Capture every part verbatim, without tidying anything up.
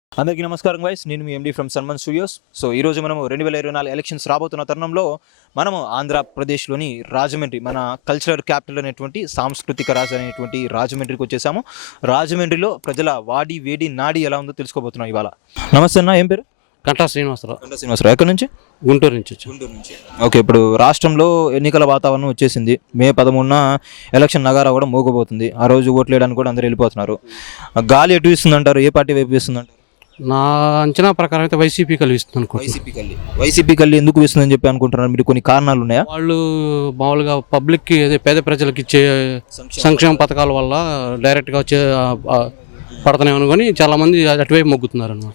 అందరికీ నమస్కారం గైస్, నేను మీ MD from Sanman studios. So ఈరోజు మనము రెండు వేల ఇరవై నాలుగు ఎలక్షన్స్ రాబోతున్న తరుణంలో మనము ఆంధ్రప్రదేశ్లోని రాజమండ్రి, మన కల్చరల్ క్యాపిటల్ అనేటువంటి సాంస్కృతిక రాజు అనేటువంటి రాజమండ్రికి వచ్చేసాము. రాజమండ్రిలో ప్రజల వాడి వేడి నాడి ఎలా ఉందో తెలుసుకోబోతున్నాం ఇవాళ. నమస్తే అన్న, ఏం పేరు? కంటా శ్రీనివాసరావు. కంటా శ్రీనివాసరావు. ఎక్కడి నుంచి? గుంటూరు నుంచి వచ్చి. గుంటూరు నుంచి. ఓకే, ఇప్పుడు రాష్ట్రంలో ఎన్నికల వాతావరణం వచ్చేసింది. మే పదమూడున ఎలక్షన్ నగారా కూడా మోగబోతుంది. ఆ రోజు ఓట్లు వేయడానికి కూడా అందరూ వెళ్ళిపోతున్నారు. గాలి ఎటు ఇస్తుంది అంటారు? ఏ పార్టీ వైపు ఇస్తుంది అంటారు? నా అంచనా ప్రకారం అయితే వైసీపీ కలిగిస్తుంది అనుకుంటున్నాను. వైసీపీ కల్లి వైసీపీ కల్లి ఎందుకు వేస్తుందని చెప్పి అనుకుంటున్నారు మీరు? కొన్ని కారణాలు ఉన్నాయా? వాళ్ళు మామూలుగా పబ్లిక్కి అదే పేద ప్రజలకు ఇచ్చే సంక్షేమ పథకాల వల్ల డైరెక్ట్గా వచ్చే పడతానే అనుకొని చాలామంది అటువైపు మొగ్గుతున్నారు అనమాట.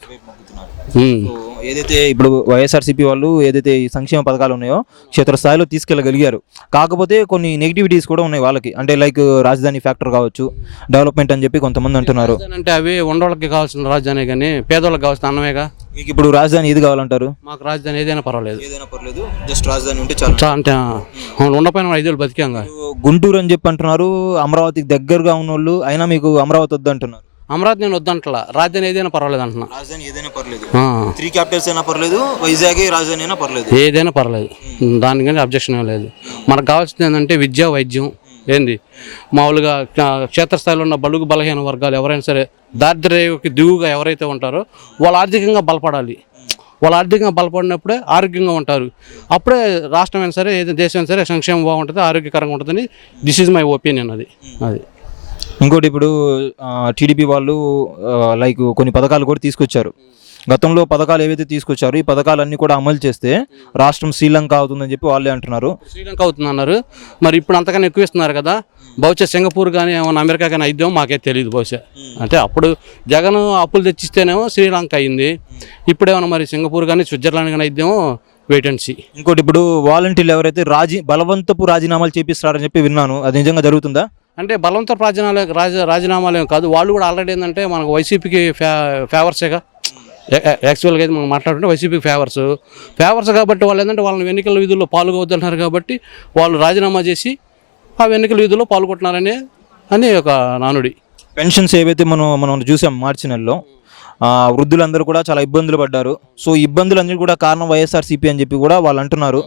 ఏదైతే ఇప్పుడు వైఎస్ఆర్సీపీ వాళ్ళు ఏదైతే ఈ సంక్షేమ పథకాలు ఉన్నాయో క్షేత్రస్థాయిలో తీసుకెళ్ళగలిగారు. కాకపోతే కొన్ని నెగిటివిటీస్ కూడా ఉన్నాయి వాళ్ళకి, అంటే లైక్ రాజధాని ఫ్యాక్టర్ కావచ్చు, డెవలప్మెంట్ అని చెప్పి కొంతమంది అంటున్నారు. అంటే అవి ఉండోళ్ళకి కావాల్సిన రాజధాని కానీ పేదోళ్ళకి కావాల్సిన అన్నమేగా. మీకు ఇప్పుడు రాజధాని ఏది కావాలంటారు? మాకు రాజధాని ఏదైనా పర్వాలేదు, ఏదైనా పర్లేదు, జస్ట్ రాజధాని ఉంటే చాలా. అంటే ఉండపోయిన ఐదేళ్ళు బతికాంగా. గుంటూరు అని చెప్పి అంటున్నారు, అమరావతికి దగ్గరగా ఉన్న వాళ్ళు, అయినా మీకు అమరావతి వద్దు అంటున్నారు. అమరావతి నేను వద్దంటలా, రాజధాని ఏదైనా పర్వాలేదు అంటున్నా. రాజధాని ఏదైనా పర్లేదు, త్రీ క్యాపిటల్స్ అయినా పర్లేదు, వైజాగ్ రాజధాని అయినా పర్లేదు, ఏదైనా పర్లేదు, దానికని అబ్జెక్షన్ ఏం లేదు. మనకు కావాల్సింది ఏంటంటే విద్య, వైద్యం. ఏంది మామూలుగా క్షేత్రస్థాయిలో ఉన్న బడుగు బలహీన వర్గాలు ఎవరైనా సరే, దారిద్ర్యకి దిగుగా ఎవరైతే ఉంటారో వాళ్ళు ఆర్థికంగా బలపడాలి. వాళ్ళు ఆర్థికంగా బలపడినప్పుడే ఆరోగ్యంగా ఉంటారు. అప్పుడే రాష్ట్రం అయినా సరే, ఏదైనా దేశం అయినా సరే సంక్షేమం బాగుంటుంది, ఆరోగ్యకరంగా ఉంటుందని దిస్ ఈజ్ మై ఒపీనియన్. అది అది ఇంకోటి, ఇప్పుడు టీడీపీ వాళ్ళు లైక్ కొన్ని పథకాలు కూడా తీసుకొచ్చారు. గతంలో పథకాలు ఏవైతే తీసుకొచ్చారో ఈ పథకాలన్నీ కూడా అమలు చేస్తే రాష్ట్రం శ్రీలంక అవుతుందని చెప్పి వాళ్ళే అంటున్నారు. శ్రీలంక అవుతుంది అన్నారు, మరి ఇప్పుడు అంతకన్నా ఎక్కువ ఇస్తున్నారు కదా. బహుశా సింగపూర్ కానీ ఏమన్నా అమెరికా కానీ అయిద్దామో మాకే తెలియదు. బహుశా అంటే అప్పుడు జగన్ అప్పులు తెచ్చిస్తేనేమో శ్రీలంక అయింది, ఇప్పుడేమన్నా మరి సింగపూర్ కానీ స్విట్జర్లాండ్ కానీ అయిద్దామో వెయిట్ అండ్ సీ. ఇంకోటి, ఇప్పుడు వాలంటీర్లు ఎవరైతే రాజీ బలవంతపు రాజీనామాలు చేపిస్తారని చెప్పి విన్నాను, అది నిజంగా జరుగుతుందా? అంటే బలవంత రాజీనామాలు రాజ రాజీనామాలు ఏం కాదు, వాళ్ళు కూడా ఆల్రెడీ ఏంటంటే మనకు వైసీపీకి ఫే ఫేవర్సేగా. యాక్చువల్గా అయితే మనం మాట్లాడుతుంటే వైసీపీకి ఫేవర్స్ ఫేవర్స్ కాబట్టి వాళ్ళు ఏంటంటే వాళ్ళని ఎన్నికల విధుల్లో పాల్గొవద్దంటున్నారు కాబట్టి వాళ్ళు రాజీనామా చేసి ఆ ఎన్నికల విధుల్లో పాల్గొంటున్నారని అని ఒక నానుడి. పెన్షన్స్ ఏవైతే మనం మనం చూసాం మార్చి నెలలో, వృద్ధులందరూ కూడా చాలా ఇబ్బందులు పడ్డారు. సో ఇబ్బందులన్నీ కూడా కారణం వైఎస్ఆర్సీపీ అని చెప్పి కూడా వాళ్ళు అంటున్నారు.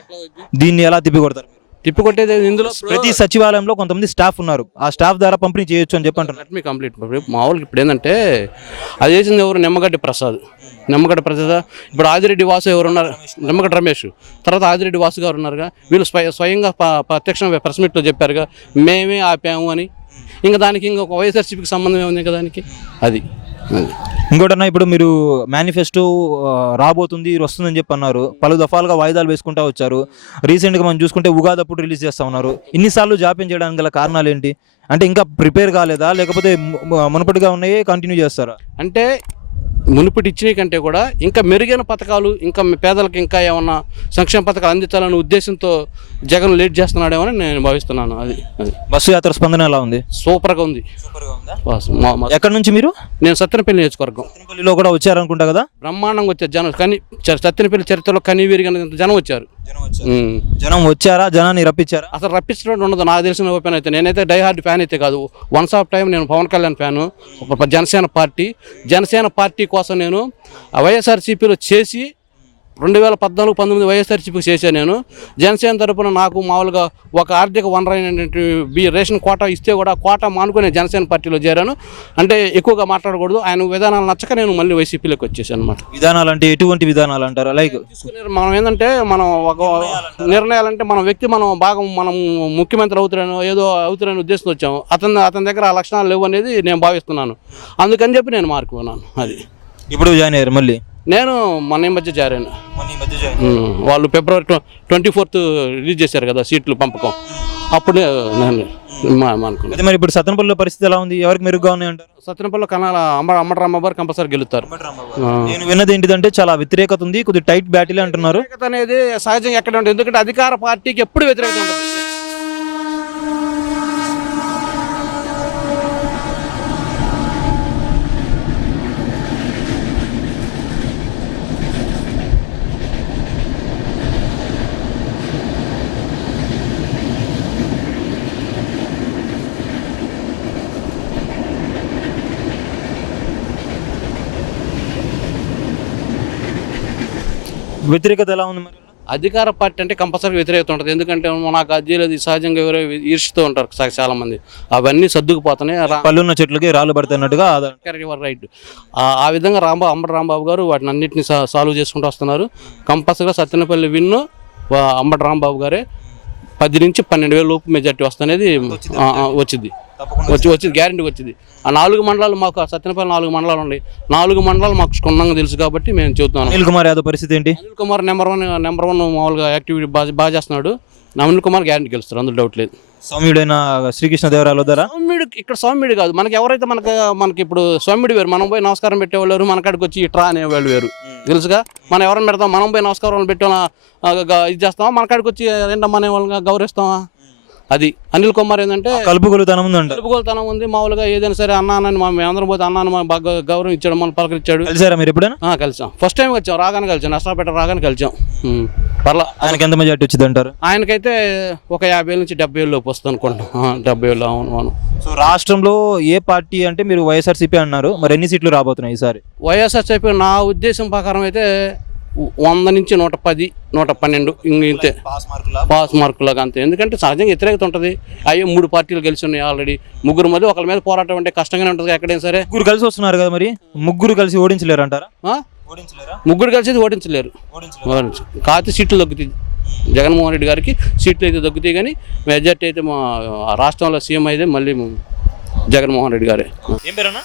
దీన్ని ఎలా తిప్పికొడతారు? తిప్పికొట్టేది ఇందులో ప్రతి సచివాలయంలో కొంతమంది స్టాఫ్ ఉన్నారు, ఆ స్టాఫ్ ద్వారా పంపిణీ చేయొచ్చు అని చెప్పి అంటున్నారు. మీ కంప్లీట్ మామూలుగా ఇప్పుడు ఏంటంటే అది చేసింది ఎవరు? నిమ్మగడ్డి ప్రసాద్. నిమ్మగడ్డ ప్రసాద్, ఇప్పుడు ఆదిరెడ్డి వాసు ఎవరు ఉన్నారు? నిమ్మగడ్డ రమేష్, తర్వాత ఆదిరెడ్డి వాసు గారు ఉన్నారుగా. వీళ్ళు స్వయ స్వయంగా ప్రత్యక్షంగా ప్రెస్ మీట్లో చెప్పారుగా, మేమే ఆపాము అని. ఇంకా దానికి ఇంకొక వైఎస్ఆర్సీపీకి సంబంధం ఏముంది ఇంకా దానికి? అది ఇంకోటన్నా, ఇప్పుడు మీరు మేనిఫెస్టో రాబోతుంది వస్తుందని చెప్పి అన్నారు, పలు దఫాలుగా వాయిదాలు వేసుకుంటూ వచ్చారు. రీసెంట్గా మనం చూసుకుంటే ఉగాది అప్పుడు రిలీజ్ చేస్తూ ఉన్నారు. ఇన్నిసార్లు జాప్యం చేయడానికి గల కారణాలు ఏంటి? అంటే ఇంకా ప్రిపేర్ కాలేదా, లేకపోతే మునుపటిగా ఉన్నాయి కంటిన్యూ చేస్తారా? అంటే మునుపటి ఇచ్చినవి కంటే కూడా ఇంకా మెరుగైన పథకాలు, ఇంకా పేదలకు ఇంకా ఏమన్నా సంక్షేమ పథకాలు అందించాలనే ఉద్దేశంతో జగన్ లేట్ చేస్తున్నాడేమో అని నేను భావిస్తున్నాను. అది అది బస్సు యాత్ర స్పందన ఎలా ఉంది? సూపర్గా ఉంది. ఎక్కడి నుంచి మీరు? నేను సత్తెనపల్లి నియోజకవర్గం. సత్తెనపల్లిలో కూడా వచ్చారనుకుంటా కదా. బ్రహ్మాండంగా వచ్చారు జనం. కానీ సత్తెనపల్లి చరిత్రలో కనీవిరిగా జనం వచ్చారు. జనం వచ్చారా? జనాన్ని రప్పించారా? అసలు రప్పించడం ఉండదు నాకు తెలిసిన ఓపెన్ అయితే. నేనైతే డై హార్డ్ ఫ్యాన్ అయితే కాదు, వన్స్ ఆఫ్ టైం నేను Pawan Kalyan fan, Janasena party Janasena party కోసం నేను వైఎస్ఆర్సీపీలో చేసి రెండు వేల పద్నాలుగు పంతొమ్మిది వైఎస్ఆర్సీపీకి చేశాను. నేను జనసేన తరపున నాకు మామూలుగా ఒక ఆర్థిక వనరైనటువంటి బి రేషన్ కోటా ఇస్తే కూడా కోటా మానుకునే జనసేన పార్టీలో చేరాను. అంటే ఎక్కువగా మాట్లాడకూడదు, ఆయన విధానాలు నచ్చక నేను మళ్ళీ వైసీపీలోకి వచ్చేసాను అనమాట. విధానాలు అంటే ఎటువంటి విధానాలు అంటారు? లైక్ మనం ఏంటంటే మనం ఒక నిర్ణయాలంటే మన వ్యక్తి మనం బాగా మనం ముఖ్యమంత్రి అవుతారని ఏదో అవుతారని ఉద్దేశంతో వచ్చాము. అతను అతని దగ్గర ఆ లక్షణాలు లేవు అనేది నేను భావిస్తున్నాను. అందుకని చెప్పి నేను మార్కున్నాను. అది ఇప్పుడు జాయిన్ అయ్యారు మళ్ళీ? నేను మొన్న ఈ మధ్య జారాను. వాళ్ళు ఫిబ్రవరి ట్వంటీ ఫోర్త్ రిలీజ్ చేశారు కదా సీట్లు పంపకం, అప్పుడు నేను అనుకున్నాను. మరి ఇప్పుడు సత్తెనపల్లిలో పరిస్థితి ఎలా ఉంది? ఎవరికి మెరుగ్గా ఉన్నాయంటారు? సత్తెనపల్లిలో కనాల అమ్మ అమ్మటరామ్మ గారు కంపల్సరీ గెలుస్తారు. నేను విన్నది ఏంటిదంటే చాలా వ్యతిరేకత ఉంది, కొద్దిగా టైట్ బ్యాటిల్ అంటున్నారు. వ్యతిరేకత అనేది సహజంగా ఎక్కడ ఉంటుంది, ఎందుకంటే అధికార పార్టీకి ఎప్పుడు వ్యతిరేకత ఉంటుంది. వ్యతిరేకత ఎలా ఉంది మరి? అధికార పార్టీ అంటే కంపల్సరీ వ్యతిరేకత ఉంటుంది. ఎందుకంటే నాకు అది లేదు సహజంగా ఎవరో ఈర్షిస్తూ ఉంటారు చా- చాలా మంది. అవన్నీ సర్దుకుపోతున్నాయి. రా- పళ్ళున్న చెట్లకి రాళ్ళు పడుతున్నట్టుగా ఆధారం. Correct, your right. ఆ- ఆ విధంగా రాంబాబు అంబటి రాంబాబు గారు వాటిని అన్నింటినీ సా- సాల్వ్ చేసుకుంటూ వస్తున్నారు. కంపల్సరీగా సత్తెనపల్లి విన్ను వా- అంబటి రాంబాబు గారే పది నుంచి పన్నెండు వేల లోపు మెజార్టీ వస్తనేది వచ్చింది. వచ్చి వచ్చింది గ్యారెంటీ వచ్చింది. ఆ నాలుగు మండలాలు మాకు ఆ సత్తెనపల్లి నాలుగు మండలాలు ఉన్నాయి. నాలుగు మండలాలు మాకు క్షుణ్ణంగా తెలుసు కాబట్టి మేము చెబుతున్నాను. అనిల్ కుమార్ యాదవ్ పరిస్థితి ఏంటి? Anil Kumar number one number one మామూలుగా యాక్టివిటీ బాగా బాగా చేస్తున్నాడు. అనిల్ కుమార్ గ్యారెంటీ గెలుస్తారు, అందులో డౌట్ లేదు. సౌమ్యుడైన శ్రీకృష్ణదేవరాయల వద్దారా? సౌమ్యుడు ఇక్కడ సౌమ్యుడు కాదు. మనకి ఎవరైతే మనకి మనకి ఇప్పుడు సౌమ్యుడు వేరు. మనం పోయి నమస్కారం పెట్టేవాళ్ళు మన కాడికి వచ్చి ఇట్రా అనేవాళ్ళు వేరు, తెలుసుగా. మనం ఎవరైనా పెడతాం, మనం పోయి నమస్కారం పెట్టే ఇది చేస్తామా, మన కాడికి వచ్చి ఏంటమ్మా అనే వాళ్ళని గౌరవిస్తామా? అది అనిల్ కుమార్ ఏంటంటే కలుపుగలుతనం ఉందంట. కలుపుకోలుతనం ఉంది. మామూలుగా ఏదైనా సరే అన్న అన్నని మా మేమందరం పోతే అన్న మా బాగా గౌరవం ఇచ్చాడు, మన పలకరించాడు. కలిసారా మీరు ఎప్పుడైనా? ఆ, కలిసాం. ఫస్ట్ టైం వచ్చాం, రాగానే కలిసాం. నష్టపేట రాగానే కలిసాం. ఉమ్, పర్లా. ఆయనకి ఎంత మెజార్టీ వచ్చింది అంటారు? ఆయనకైతే ఒక యాభై వేల నుంచి డెబ్బై వేలు లోపు వస్తుంది అనుకుంటాం. డెబ్బై వేలు, అవును అవును. సో రాష్ట్రంలో ఏ పార్టీ అంటే మీరు వైఎస్ఆర్సీపీ అన్నారు, మరి ఎన్ని సీట్లు రాబోతున్నాయి ఈసారి? వైఎస్ఆర్సీపీ నా ఉద్దేశం ప్రకారం అయితే వంద నుంచి నూట పది నూట పన్నెండు ఇంక ఇంతే పాస్ మార్కులాగా అంతే. ఎందుకంటే సహజంగా వ్యతిరేకత ఉంటుంది. అయ్యో మూడు పార్టీలు గెలిచి ఉన్నాయి ఆల్రెడీ. ముగ్గురు మళ్ళీ ఒకరి మీద పోరాటం అంటే కష్టంగానే ఉంటుంది ఎక్కడైనా సరే. ముగ్గురు కలిసి వస్తున్నారు కదా, మరి ముగ్గురు కలిసి ఓడించలేరు అంటారా? ఆ? ముగ్గురు కలిసి ఓడించలేరు. ఓడించ- కాకపోతే సీట్లు తగ్గుతాయి. జగన్మోహన్ రెడ్డి గారికి సీట్లు అయితే తగ్గుతాయి, కానీ మెజార్టీ అయితే మా రాష్ట్రంలో సీఎం అయితే మళ్ళీ జగన్మోహన్ రెడ్డి గారే. ఏం పేరన్నా?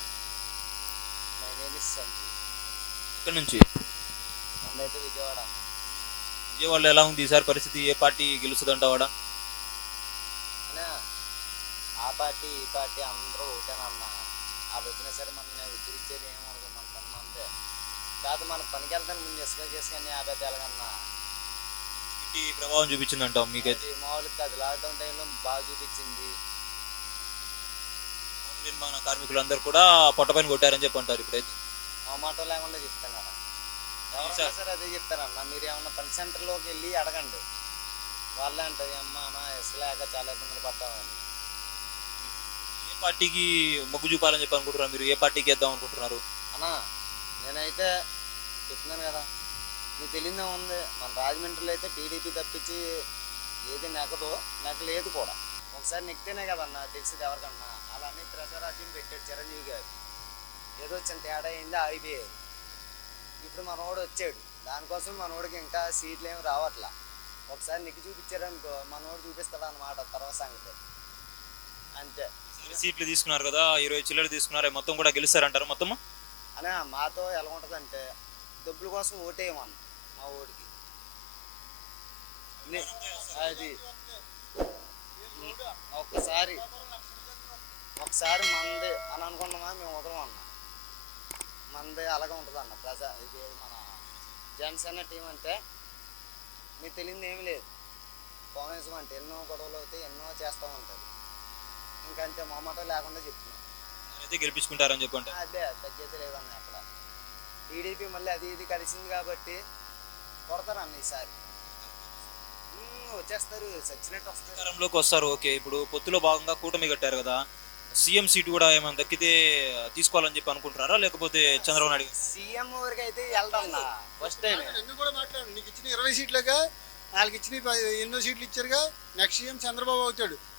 ఇక్కడ నుంచి విజయవాడలో ఎలా ఉంది ఈసారి పరిస్థితి? ఏ పార్టీ గెలుస్తుంది అంటావాడ? ఆ పార్టీ ఈ పార్టీ అందరూ ఒకటేనన్న. వాళ్ళు వచ్చినా సరే మనల్ని ఉద్ధరించేది ఏమనుకో, మన పని మందే కాదు. మన పనికి వెళ్తాను ముందు ఇసుక చేసుకొని యాభై తేలగన్నా ఇంటి ప్రభావం చూపించింది అంటావు మీకైతే? మామూలుగా కాదు, లాక్డౌన్ టైంలో బాగా చూపించింది. భవన నిర్మాణ కార్మికులందరూ కూడా పొట్టపైన కొట్టారని చెప్పి అంటారు ఇప్పుడైతే. మా మాట లేకుండా చెప్తాను ఎవరైనా సరే అదే చెప్తారన్న. మీరు ఏమన్నా పని సెంటర్లోకి వెళ్ళి అడగండి, వాళ్ళే అంటారు అమ్మ అన్న ఇసుకలేక చాలా ఇబ్బందులు పడ్డామని. ఏ పార్టీకి మొగ్గు చూపాలని చెప్పి అనుకుంటున్నారు మీరు? ఏ పార్టీకి వేద్దాం అనుకుంటున్నారు? అన్నా నేనైతే చెప్తున్నాను కదా, మీకు తెలియదే ఉంది. మన రాజమండ్రిలో అయితే టీడీపీ తప్పించి ఏది నెగదు, నెగ్గలేదు కూడా. ఒకసారి నెక్కితేనే కదన్నా తెలిసింది ఎవరికన్నా. అలానే ప్రజారాజ్యం పెట్టాడు చిరంజీవి గారు. ఏదో చిన్న తేడా అయింది, ఆగిపోయారు. ఇప్పుడు మనోడు వచ్చాడు, దానికోసం మనోడికి ఇంకా సీట్లు ఏమి రావట్లా. ఒకసారి నెక్కి చూపించారనుకో మనోడు చూపిస్తాడు అన్నమాట తర్వాత సంగతి. అంతే. సీట్లు తీసుకున్నారు కదా, ఇరవై చిల్లలు తీసుకున్నారు, మొత్తం కూడా గెలుస్తారంటారు మొత్తం? అనే మాతో ఎలా ఉంటుందంటే డబ్బుల కోసం ఓటేయమన్న మా ఓడికి. అది ఒక్కసారి ఒకసారి మంది అని అనుకున్నామా మేము వదలం అన్న. మంది అలాగే ఉంటుంది అన్న. ప్రజా ఇది మన జనసేన టీం అంటే మీకు తెలియదు ఏమి లేదు. కాంగ్రెస్ అంటే ఎన్నో గొడవలు అవుతాయి, ఎన్నో చేస్తూ ఉంటారు. ఇంకంతే మొహమాట లేకుండా చెప్తున్నాం. అయితే గెలిపించుకుంటారని చెప్పండి. అదే తగ్గేది లేదన్న. అక్కడ టీడీపీ మళ్ళీ అది ఇది కలిసింది కాబట్టి కొడతారన్న ఈసారి. వచ్చేస్తారు, సచ్చినట్టు వస్తారు. అధికారంలోకి వస్తారు. ఓకే, ఇప్పుడు పొత్తులో భాగంగా కూటమి కట్టారు కదా, సీఎం సీటు కూడా ఏమైనా దక్కితే తీసుకోవాలని చెప్పి అనుకుంటున్నారా, లేకపోతే చంద్రబాబు నాయుడు సీఎం వరకు అయితే వెళ్తాం ఫస్ట్ టైం. ఎన్ని కూడా మాట్లాడు, నీకు ఇచ్చిన ఇరవై సీట్లుగా వాళ్ళకి ఇచ్చిన ఎన్నో సీట్లు ఇచ్చారుగా. నెక్స్ట్ సీఎం చంద్రబాబు అవుతాడు.